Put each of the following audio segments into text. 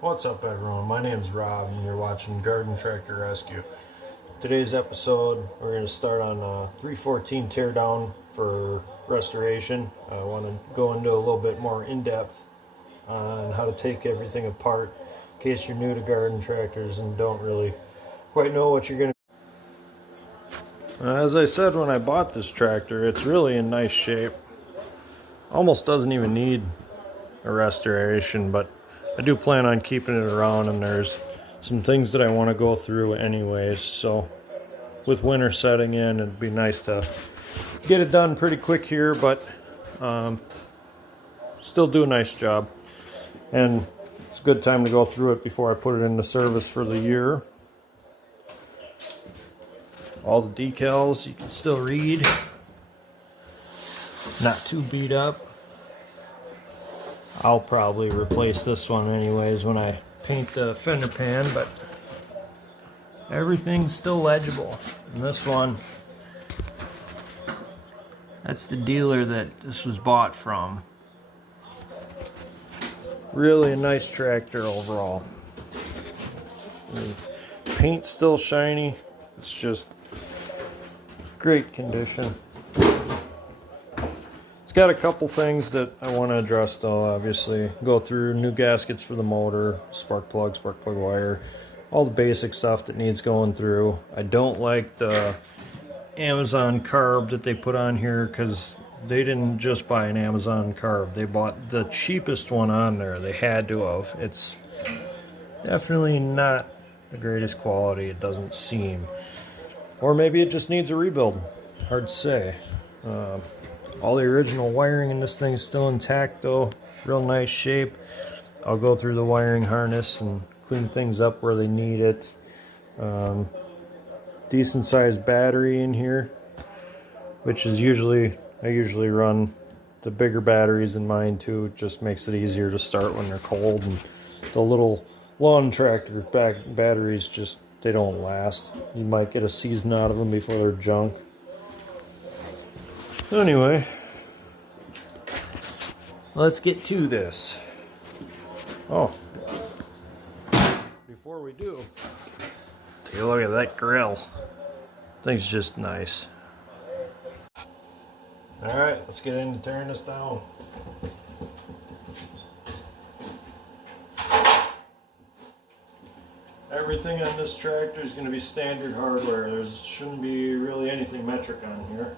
What's up, everyone? My name's Rob and you're watching Garden Tractor Rescue. Today's episode, we're going to start on 314 teardown for restoration. I want to go into a little bit more in-depth on how to take everything apart in case you're new to garden tractors and don't really quite know what you're going to. As I said when I bought this tractor, it's really in nice shape. Almost doesn't even need a restoration, but I do plan on keeping it around, and there's some things that I want to go through anyways. So with winter setting in, it'd be nice to get it done pretty quick here, but still do a nice job. And it's a good time to go through it before I put it into service for the year. All the decals you can still read, not too beat up. I'll probably replace this one anyways when I paint the fender pan, but everything's still legible. And this one, that's the dealer that this was bought from. Really a nice tractor overall. The paint's still shiny. It's just great condition. It's got a couple things that I want to address though, obviously. Go through new gaskets for the motor, spark plug wire, all the basic stuff that needs going through. I don't like the Amazon carb that they put on here because they didn't just buy an Amazon carb. They bought the cheapest one on there. They had to have. It's definitely not the greatest quality, it doesn't seem. Or maybe it just needs a rebuild. Hard to say. All the original wiring in this thing is still intact though, real nice shape. I'll go through the wiring harness and clean things up where they need it. Decent sized battery in here, which is I usually run the bigger batteries in mine too. It just makes it easier to start when they're cold, and the little lawn tractor batteries just, they don't last. You might get a season out of them before they're junk. Anyway, let's get to this. Oh, before we do, take a look at that grill. Thing's just nice. Alright, let's get into tearing this down. Everything on this tractor is going to be standard hardware. There shouldn't be really anything metric on here.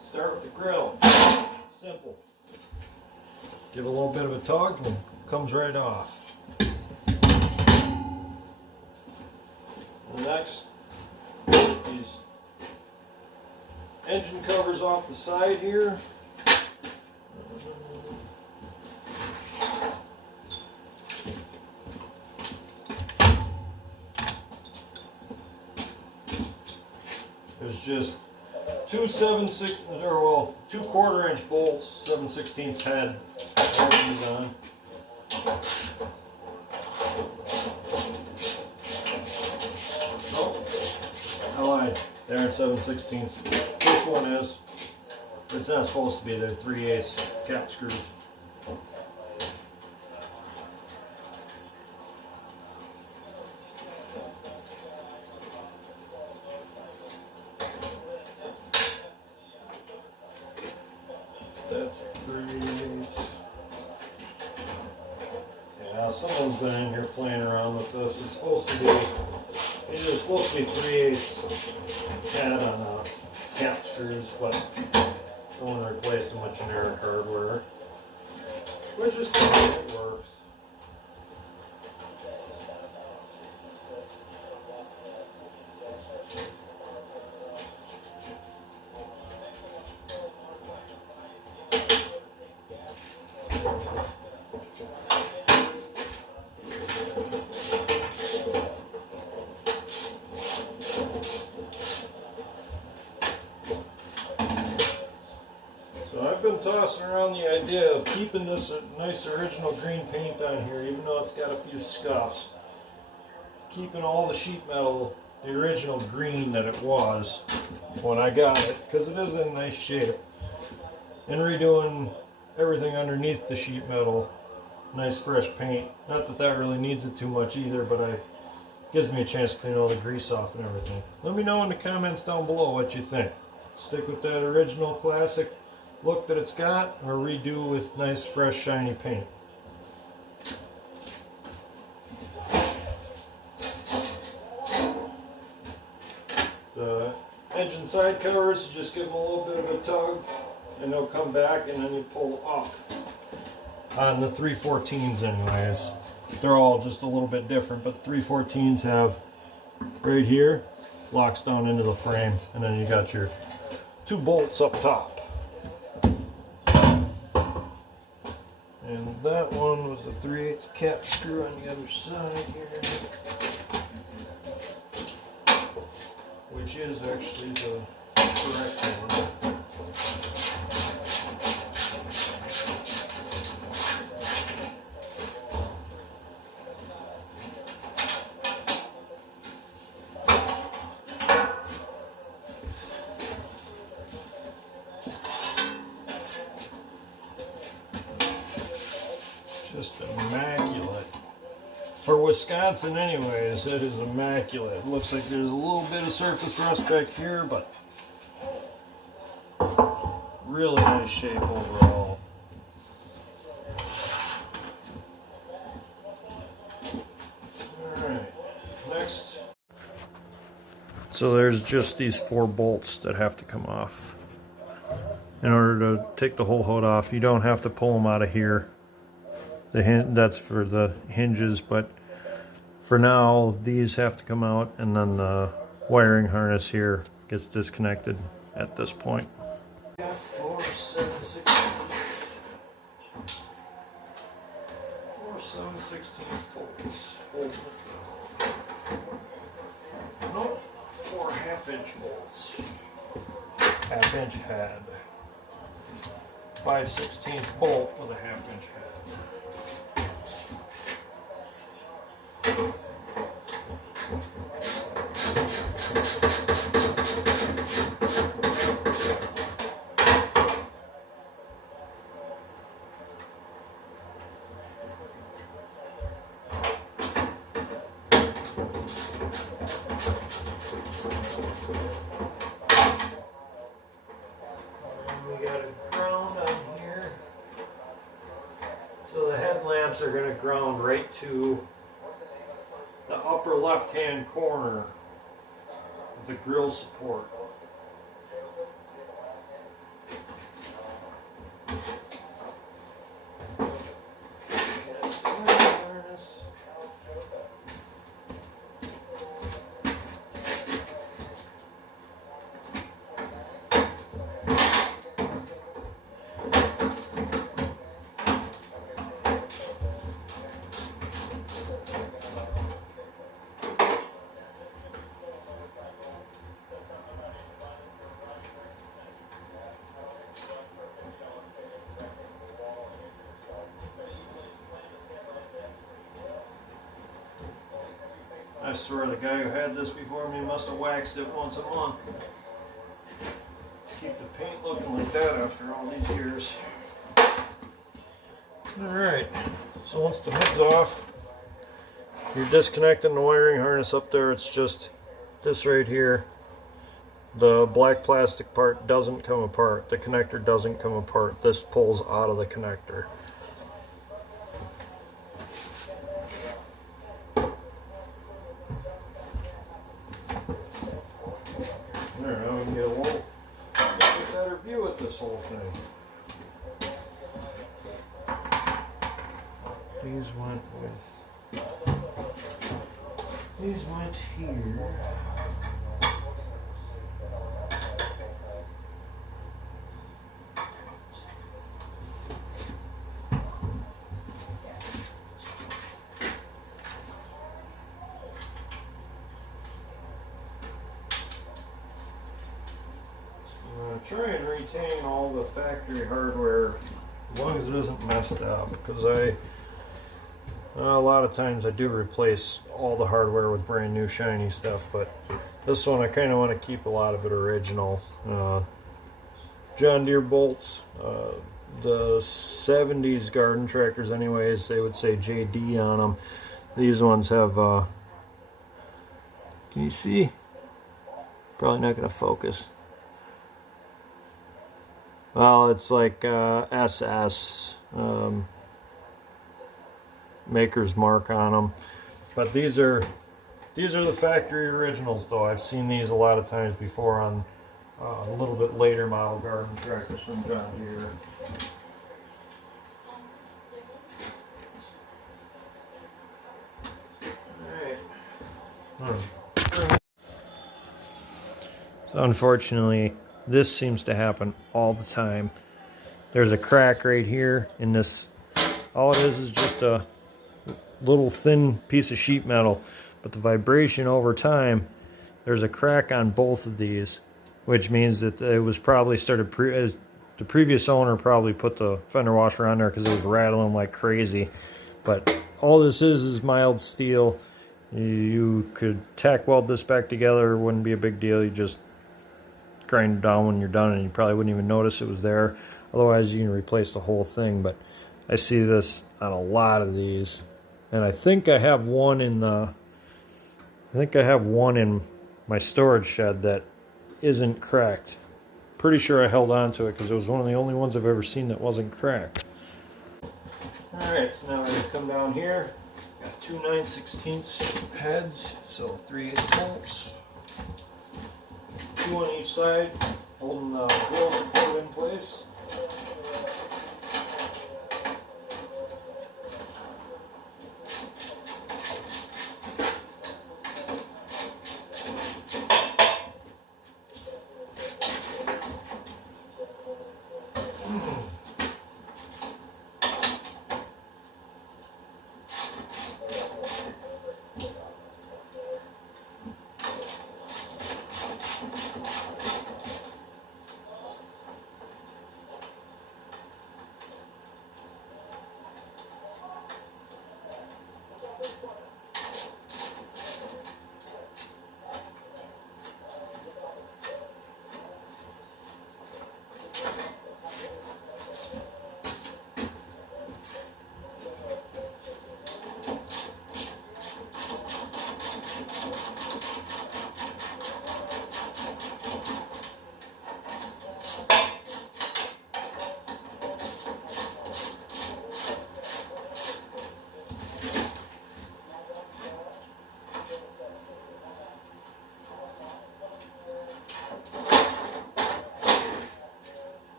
Start with the grill. Simple. Give a little bit of a tug and it comes right off. And next, these engine covers off the side here. There's just two 2/4-inch bolts, 7/16 head. Everything's on. Oh, I lied. They aren't 7/16. This one is. It's not supposed to be. They're 3/8 cap screws. That's 3/8. Yeah, someone's been in here playing around with this. It's supposed to be 3/8 head on cap screws, but someone replaced them with generic hardware, which is fine. It works. I've been tossing around the idea of keeping this nice original green paint on here, even though it's got a few scuffs. Keeping all the sheet metal the original green that it was when I got it, because it is in nice shape. And redoing everything underneath the sheet metal nice fresh paint. Not that that really needs it too much either, but it gives me a chance to clean all the grease off and everything. Let me know in the comments down below what you think. Stick with that original classic look that it's got, or redo with nice fresh shiny paint. The engine side covers, just give them a little bit of a tug and they'll come back, and then you pull up. On the 314s anyways, they're all just a little bit different, but 314s have right here, locks down into the frame, and then you got your 2 bolts up top. And that one was a 3/8 cap screw on the other side here, which is actually the correct one. Just immaculate. For Wisconsin anyways, it is immaculate. It looks like there's a little bit of surface rust back here, but really nice shape overall. Alright, next. So there's just these 4 bolts that have to come off. In order to take the whole hood off, you don't have to pull them out of here. That's for the hinges, but for now these have to come out, and then the wiring harness here gets disconnected at this point. 4 7/16 bolts. Nope, 4 1/2-inch bolts. 1/2-inch head. 5/16 bolt with a 1/2-inch head. We got a ground on here. So the headlamps are going to ground right to the upper left-hand corner of the grill support. I swear the guy who had this before me must have waxed it once a month. Keep the paint looking like that after all these years. Alright, so once the hood's off, you're disconnecting the wiring harness up there. It's just this right here. The black plastic part doesn't come apart. The connector doesn't come apart. This pulls out of the connector. There, now we can get a little better view at this whole thing. These went here. Try and retain all the factory hardware as long as it isn't messed up, because a lot of times I do replace all the hardware with brand new shiny stuff, but this one I kind of want to keep a lot of it original. John Deere bolts, the 70s garden tractors anyways, they would say JD on them. These ones have, can you see? Probably not going to focus. Well, it's like SS, maker's mark on them. But these are the factory originals though. I've seen these a lot of times before on a little bit later model garden tractors from John Deere. So unfortunately, this seems to happen all the time. There's a crack right here in this. All it is just a little thin piece of sheet metal, but the vibration over time, there's a crack on both of these, which means that it was probably started the previous owner probably put the fender washer on there because it was rattling like crazy. But all this is mild steel. You could tack weld this back together, it wouldn't be a big deal. You just grind it down when you're done and you probably wouldn't even notice it was there. Otherwise you can replace the whole thing. But I see this on a lot of these, and I think I have one in my storage shed that isn't cracked. Pretty sure I held on to it because it was one of the only ones I've ever seen that wasn't cracked. Alright, so now we're going to come down here. Got two 9/16 heads, so 3/8 bolts. Two on each side, holding the wheel support in place.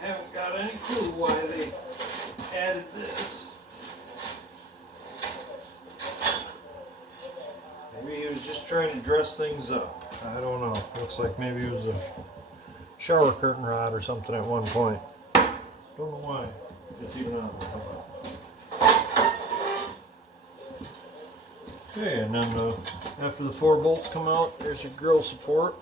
Haven't got any clue why they added this. Maybe he was just trying to dress things up. I don't know. Looks like maybe it was a shower curtain rod or something at one point. Don't know why it's even on there. Okay, and then after the 4 bolts come out, there's your grill support.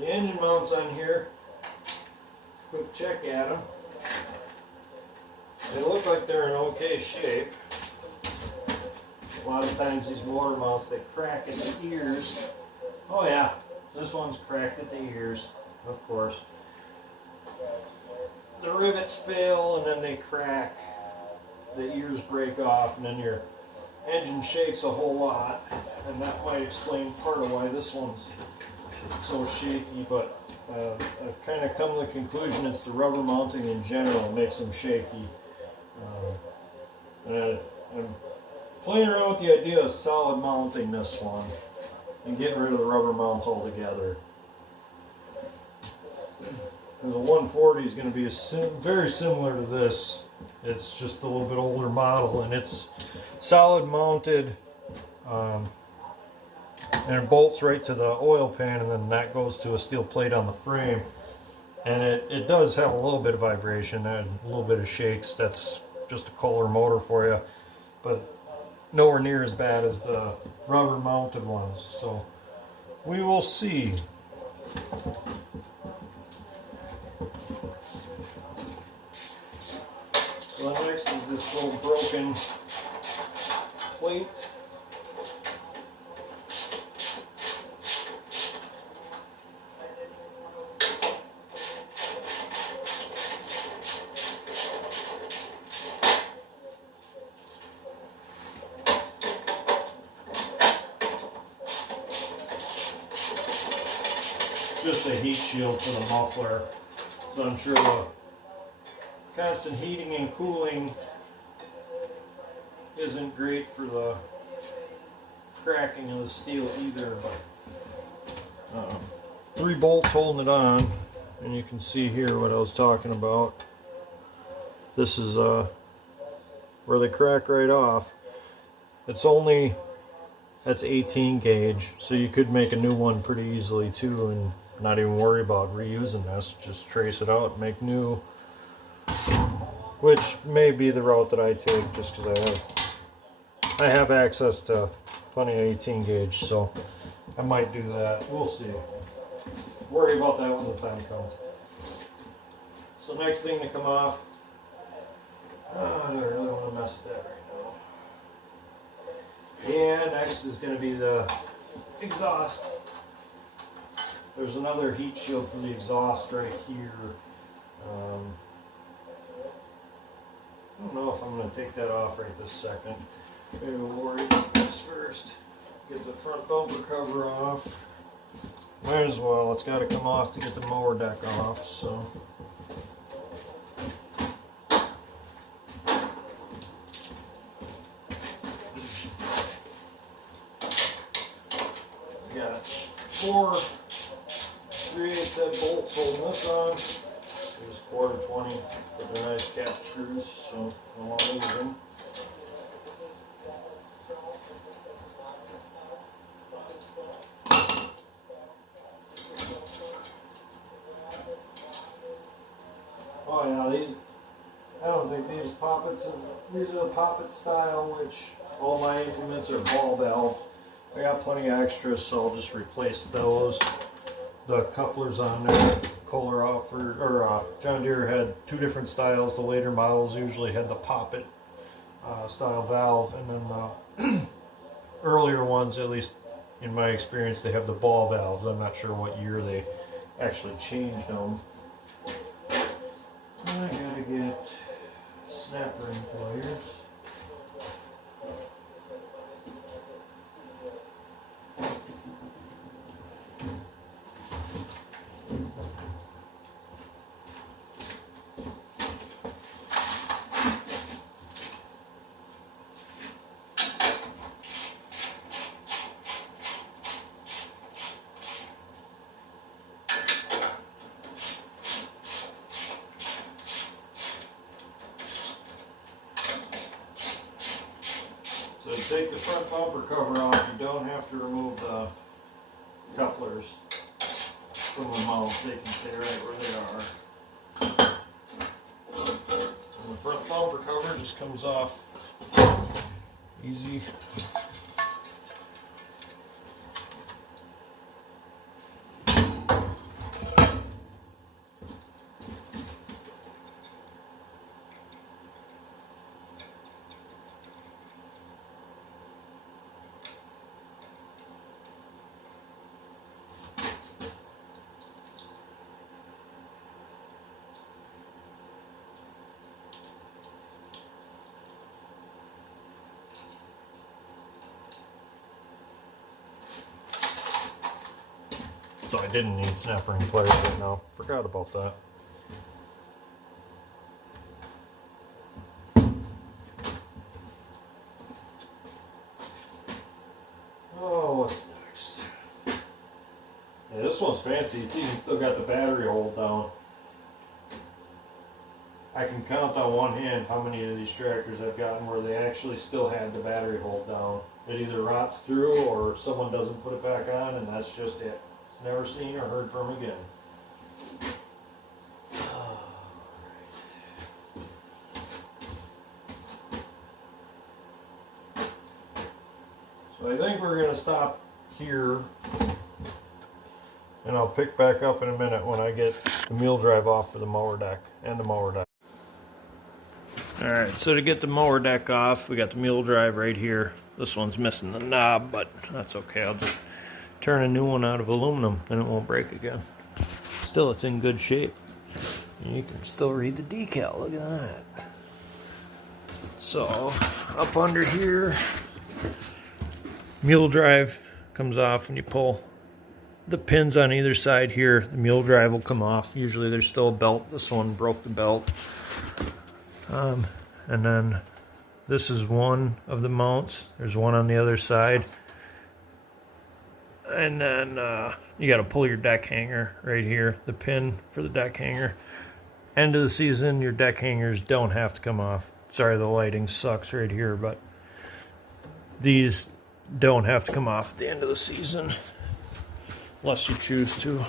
The engine mounts on here, quick check at them. They look like they're in okay shape. A lot of times these motor mounts, they crack at the ears. Oh yeah, this one's cracked at the ears, of course. The rivets fail and then they crack. The ears break off and then your engine shakes a whole lot. And that might explain part of why this one's so shaky, but I've kind of come to the conclusion it's the rubber mounting in general that makes them shaky. And I'm playing around with the idea of solid mounting this one and getting rid of the rubber mounts altogether. And the 140 is going to be very similar to this. It's just a little bit older model, and it's solid mounted. And it bolts right to the oil pan, and then that goes to a steel plate on the frame. And it does have a little bit of vibration and a little bit of shakes. That's just a Kohler motor for you, but nowhere near as bad as the rubber mounted ones. So we will see. Well, next is this little broken plate. Just a heat shield for the muffler, so I'm sure the constant heating and cooling isn't great for the cracking of the steel either. But 3 bolts holding it on, and you can see here what I was talking about. This is where they crack right off. It's only, that's 18 gauge, so you could make a new one pretty easily too and not even worry about reusing this. Just trace it out, make new, which may be the route that I take, just because I have access to plenty of 18 gauge, so I might do that. We'll see. Worry about that when the time comes. So next thing to come off, I don't really want to mess with that right now. And next is going to be the exhaust. There's another heat shield for the exhaust right here. I don't know if I'm going to take that off right this second. Maybe we'll worry about this first. Get the front bumper cover off. Might as well. It's got to come off to get the mower deck off. So. Got 4 3/8 head bolts holding this on. There's 4-20, but they're nice cap screws, so I won't lose them. Oh yeah, I don't think these poppets, these are the poppet style, which all my implements are ball valve. I got plenty of extras, so I'll just replace those. The couplers on there, Kohler offered, or John Deere had 2 different styles. The later models usually had the poppet style valve, and then the earlier ones, at least in my experience, they have the ball valves. I'm not sure what year they actually changed them. I gotta get snap ring pliers. So take the front bumper cover off. You don't have to remove the couplers from the mount. They can stay right where they are. And the front bumper cover just comes off easy. So I didn't need snap ring pliers right now. Forgot about that. Oh, what's next? Yeah, this one's fancy. It's even still got the battery hold down. I can count on one hand how many of these tractors I've gotten where they actually still had the battery hold down. It either rots through or someone doesn't put it back on, and that's just it. It's never seen or heard from again. think we're going to stop here, and I'll pick back up in a minute when I get the mule drive off for the mower deck and the mower deck. Alright, so to get the mower deck off, we got the mule drive right here. This one's missing the knob, but that's okay. I'll just turn a new one out of aluminum and it won't break again. Still, it's in good shape. You can still read the decal. Look at that. So, up under here, mule drive comes off when you pull the pins on either side here. The mule drive will come off. Usually there's still a belt. This one broke the belt. And then this is one of the mounts. There's one on the other side. And then you got to pull your deck hanger right here, the pin for the deck hanger. End of the season, your deck hangers don't have to come off. Sorry, the lighting sucks right here, but these don't have to come off at the end of the season unless you choose to.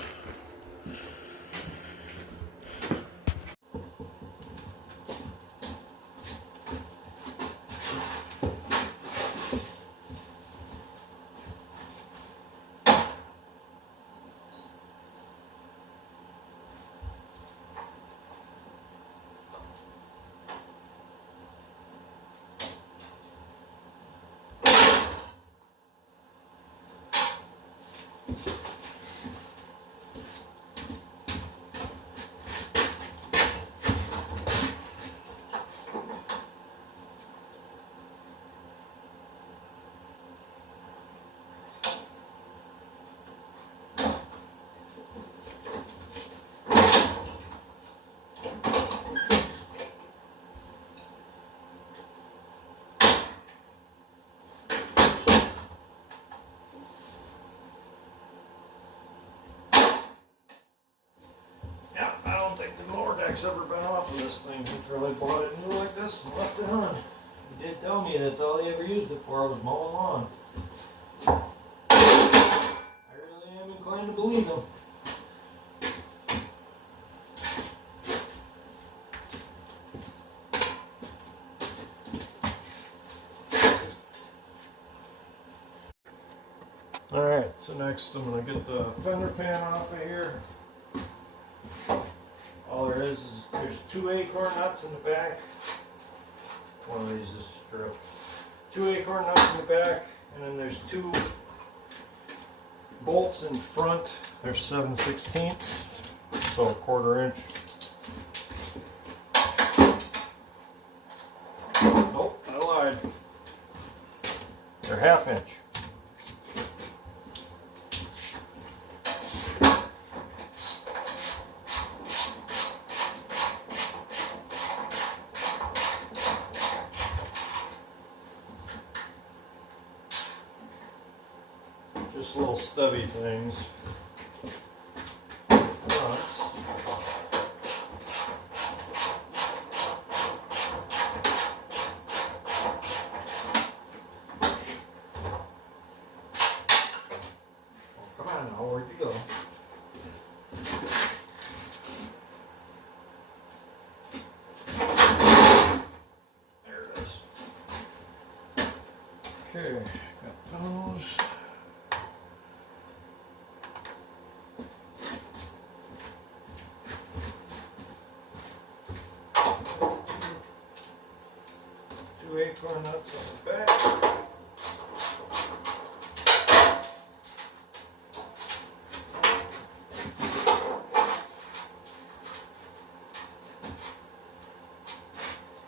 Yeah, I don't think the mower deck's ever been off of this thing. He probably bought it new like this and left it on. He did tell me that's all he ever used it for, was mowing lawn. I really am inclined to believe him. Alright, so next I'm going to get the fender pan off of here. All there is there's 2 acorn nuts in the back. One of these is strip. 2 acorn nuts in the back, and then there's 2 bolts in front. They're 7/16, so a 1/4 inch. Nope, I lied. They're 1/2 inch. Just little stubby things. Nuts. Oh, come on now, where'd you go? There it is. Okay, got those. Acorn nuts on the back.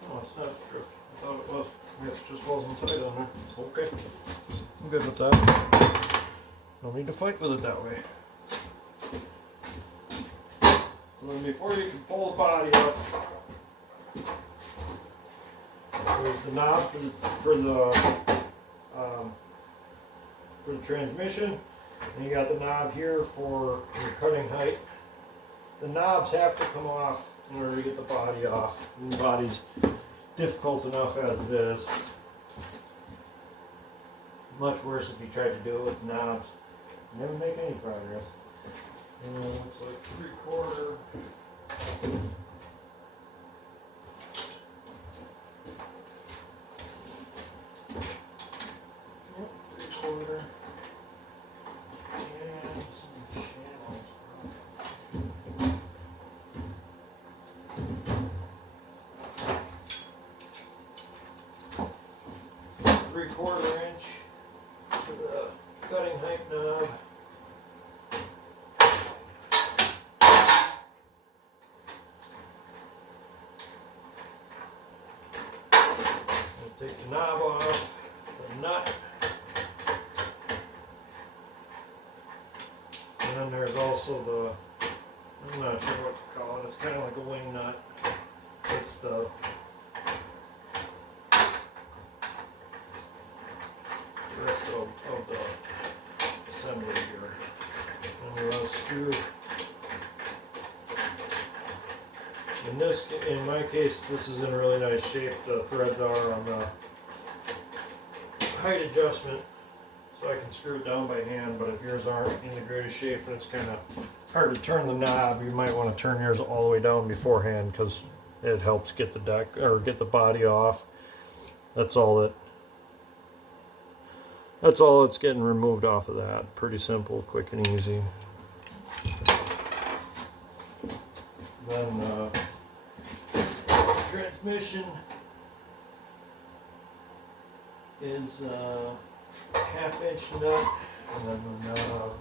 Oh, it's not stripped. I thought it was. I guess it just wasn't tight on there. Okay. I'm good with that. No need to fight with it that way. And then before you can pull the body up, there's the knob for the transmission, and you got the knob here for your cutting height. The knobs have to come off in order to get the body off. And the body's difficult enough as it is. Much worse if you try to do it with knobs. You never make any progress. And it looks like 3/4. 1/4 inch for the cutting height knob. Take the knob off, the nut, and then there's also the, I'm not sure what to call it, it's kind of like a wing nut. It's the rest of the assembly here. And we want to screw, in my case, this is in really nice shape. The threads are on the height adjustment, so I can screw it down by hand, but if yours aren't in the greatest shape and it's kind of hard to turn the knob, you might want to turn yours all the way down beforehand, because it helps get the deck or get the body off. That's all that's getting removed off of that. Pretty simple, quick and easy. Then transmission is 1/2 inch nut, and then the knob.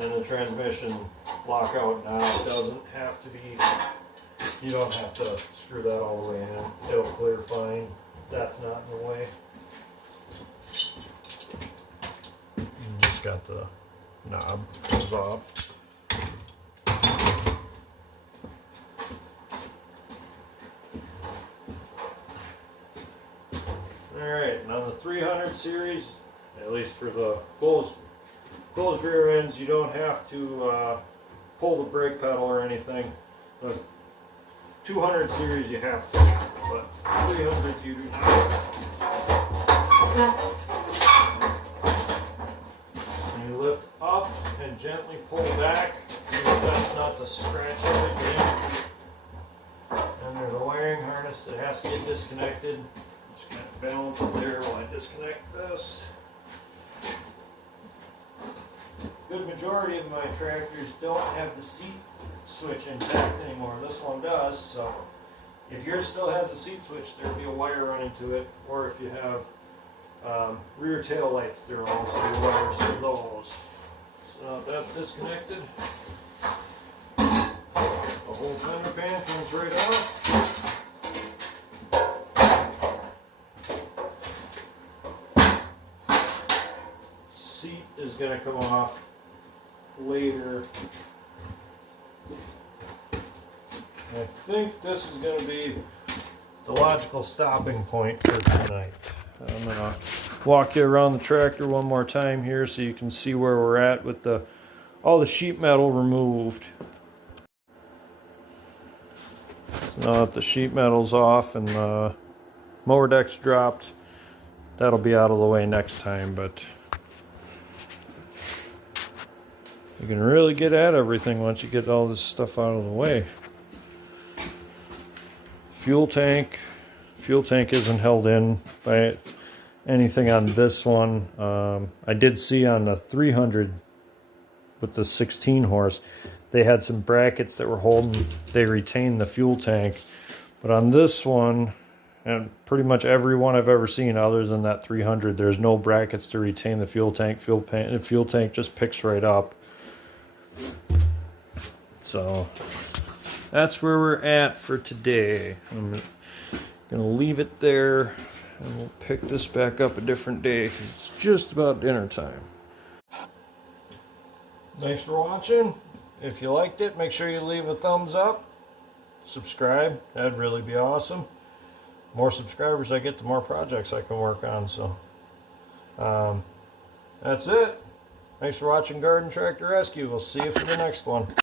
And the transmission lockout knob doesn't have to be, you don't have to screw that all the way in. It'll clear fine. That's not in the way. You just got the knob comes off. Alright, and on the 300 series, at least for the closed rear ends, you don't have to pull the brake pedal or anything. The 200 series you have to, but 300 you do not. And you lift up and gently pull back. Do your best not to scratch everything. And there's a wiring harness that has to get disconnected. Just kind of balance it there while I disconnect this. Good majority of my tractors don't have the seat switch intact anymore. This one does, so if yours still has the seat switch, there'll be a wire running to it. Or if you have rear tail lights, there will also be wires for those. So that's disconnected. The whole fender pan comes right out. Seat is going to come off later. I think this is going to be the logical stopping point for tonight. I'm going to walk you around the tractor one more time here so you can see where we're at with all the sheet metal removed. So now that the sheet metal's off and the mower deck's dropped, that'll be out of the way next time, but you can really get at everything once you get all this stuff out of the way. Fuel tank isn't held in by anything on this one. I did see on the 300 with the 16 horse, they had some brackets that were holding, they retained the fuel tank. But on this one, and pretty much every one I've ever seen other than that 300, there's no brackets to retain the fuel tank. The fuel tank just picks right up. So that's where we're at for today. I'm gonna leave it there and we'll pick this back up a different day because it's just about dinner time. Thanks for watching. If you liked it, make sure you leave a thumbs up, subscribe, that'd really be awesome. The more subscribers I get, the more projects I can work on. So that's it. Thanks for watching Garden Tractor Rescue. We'll see you for the next one.